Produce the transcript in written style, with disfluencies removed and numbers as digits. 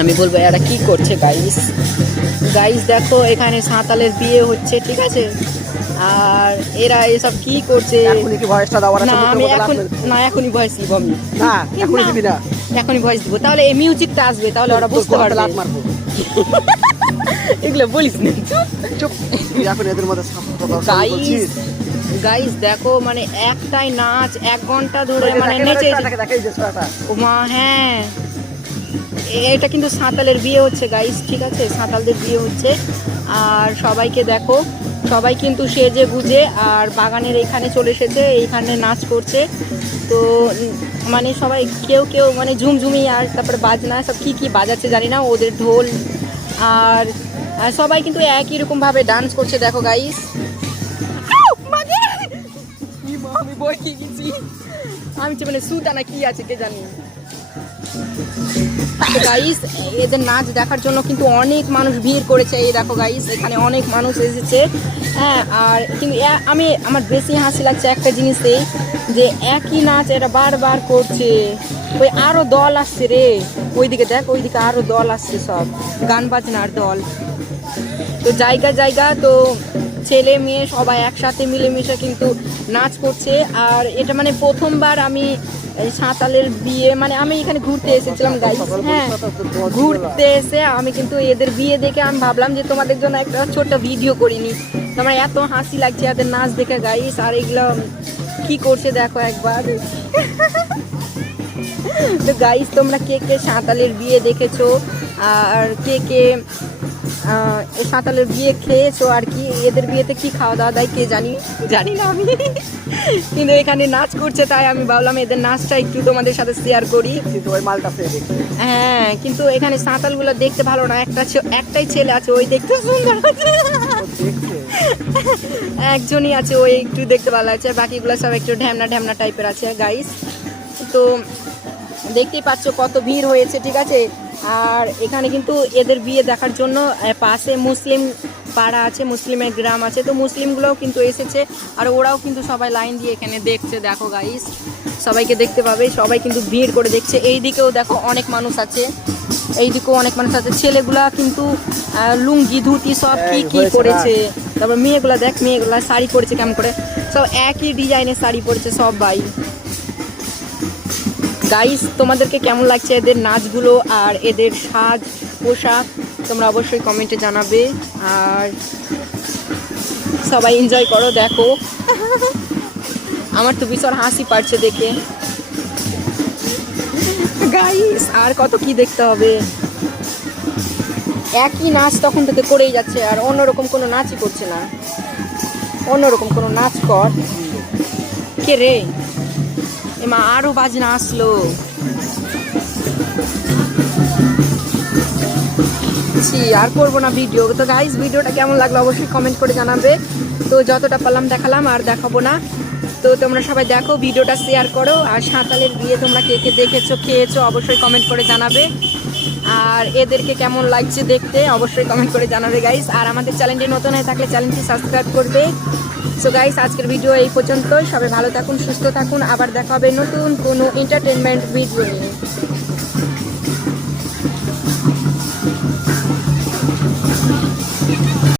আমি বলবো এরা কি করছে গাইস। গাইস দেখো এখানে সাঁতালের বিয়ে হচ্ছে, ঠিক আছে, আর এরা এসব কি করছে। এখনই কি ভয়েসটা দাও? না আমি এখন না, এখনই ভয়েস দিব আমি। না এখনই দিবি না, এখনই ভয়েস দিব, তাহলে এই মিউজিকটা আসবে, তাহলে ওরা বুঝতে পারবে। লাত মারবো। এগুলো বলিস না, চুপ। তুই এখন এদের মধ্যে গাইস। গাইস দেখো মানে একটাই নাচ 1 ঘন্টা ধরে মানে নেচে। ও মা, হ্যাঁ এটা কিন্তু সাঁতালের বিয়ে হচ্ছে গাইস, ঠিক আছে, সাঁতালদের বিয়ে হচ্ছে। আর সবাইকে দেখো, সবাই কিন্তু সেজে গুজে আর বাগানের এখানে চলে এসেছে, এইখানে নাচ করছে। তো মানে সবাই কেউ কেউ মানে ঝুমঝুমি আর তারপরে বাজনা সব কি কি বাজাচ্ছে জানি না, ওদের ঢোল। আর সবাই কিন্তু একই রকমভাবে ডান্স করছে দেখো গাইস। আমি বই কি গেছি, আমি মানে সুতা না কি আছে কে জানি। গাইস এদের নাচ দেখার জন্য কিন্তু অনেক মানুষ ভিড় করেছে। এই দেখো গাইস এখানে অনেক মানুষ এসেছে, হ্যাঁ। আর কিন্তু আমি আমার বেশি হাসি লাগছে একটা জিনিসেই, যে একই নাচ এরা বারবার করছে। ওই আরো দল আসছে রে, ওইদিকে দেখ, ওইদিকে আরো দল আসছে, সব গান বাজনার দল। তো জায়গা জায়গা তো ছেলে মেয়ে সবাই একসাথে মিলেমিশে কিন্তু নাচ করছে। আর এটা মানে প্রথমবার আমি এই সাঁতালের বিয়ে, মানে আমি এখানে ঘুরতে এসেছিলাম গাইস, হ্যাঁ ঘুরতে এসে আমি কিন্তু এদের বিয়ে দেখে আমি ভাবলাম যে তোমাদের জন্য একটা ছোট্ট ভিডিও করিনি। তোমার এত হাসি লাগছে এদের নাচ দেখে গাইস। আর এগুলো কি করছে দেখো একবার। তো গাইস তোমরা কে কে সাঁতালের বিয়ে দেখেছো আর কে কে সাঁতালের বিয়ে খেয়েছো, আর কি এদের বিয়েতে কি খাওয়া দাওয়া দেয় কে জানি না আমি। কিন্তু এখানে নাচ করছে তাই আমি ভাবলাম এদের নাচটা একটু তোমাদের সাথে শেয়ার করি। কিন্তু ওই মালটা ফেলে দেখি। হ্যাঁ কিন্তু এখানে সাঁতালগুলো দেখতে ভালো না, একটাই ছেলে আছে ওই দেখতে সুন্দর, একজনই আছে ওই একটু দেখতে ভালো আছে, বাকিগুলো সব একটু ঢ্যামনা ঢ্যামনা টাইপের আছে গাইস। তো দেখতেই পাচ্ছ কত ভিড় হয়েছে, ঠিক আছে। আর এখানে কিন্তু এদের বিয়ে দেখার জন্য পাশে মুসলিম পাড়া আছে, মুসলিমের গ্রাম আছে, তো মুসলিমগুলোও কিন্তু এসেছে। আর ওরাও কিন্তু সবাই লাইন দিয়ে এখানে দেখছে দেখো গাইস, সবাইকে দেখতে পাবে, সবাই কিন্তু ভিড় করে দেখছে। এই দিকেও দেখো অনেক মানুষ আছে, এই দিকেও অনেক মানুষ আছে। ছেলেগুলা কিন্তু লুঙ্গি ধুতি সব কি কি পরেছে, তারপর মেয়েগুলা দেখ, মেয়েগুলা শাড়ি পরেছে কেমন করে, সব একই ডিজাইনের শাড়ি পরেছে সবাই। গাইস তোমাদেরকে কেমন লাগছে এদের নাচগুলো আর এদের সাজ পোশাক, তোমরা অবশ্যই কমেন্টে জানাবে। আর সবাই এনজয় করো দেখো। আমার তো ভীষণ হাসি পাচ্ছে দেখে গাইস। আর কত কি দেখতে হবে, একই নাচ তখন থেকে করেই যাচ্ছে, আর অন্যরকম কোনো নাচই করছে না। অন্যরকম কোনো নাচ কর কে রে, এমা আরো বাজনা আসলো। আর করবো না ভিডিও। তো গাইস ভিডিওটা কেমন লাগলো অবশ্যই কমেন্ট করে জানাবে। তো যতটা পারলাম দেখালাম, আর দেখাবো না। তো তোমরা সবাই দেখো, ভিডিওটা শেয়ার করো। আর সাঁতালের বিয়ে তোমরা কে কে দেখেছো খেয়েছো অবশ্যই কমেন্ট করে জানাবে। আর এদেরকে কেমন লাগছে দেখতে অবশ্যই কমেন্ট করে জানাবে গাইস। আর আমাদের চ্যানেলটি নতুন হয়ে থাকলে চ্যানেলটি সাবস্ক্রাইব করবে। সো গাইস আজকের ভিডিও এই পর্যন্তই। সবাই ভালো থাকুন, সুস্থ থাকুন, আবার দেখা হবে নতুন কোনো এন্টারটেনমেন্ট ভিডিও নিয়ে।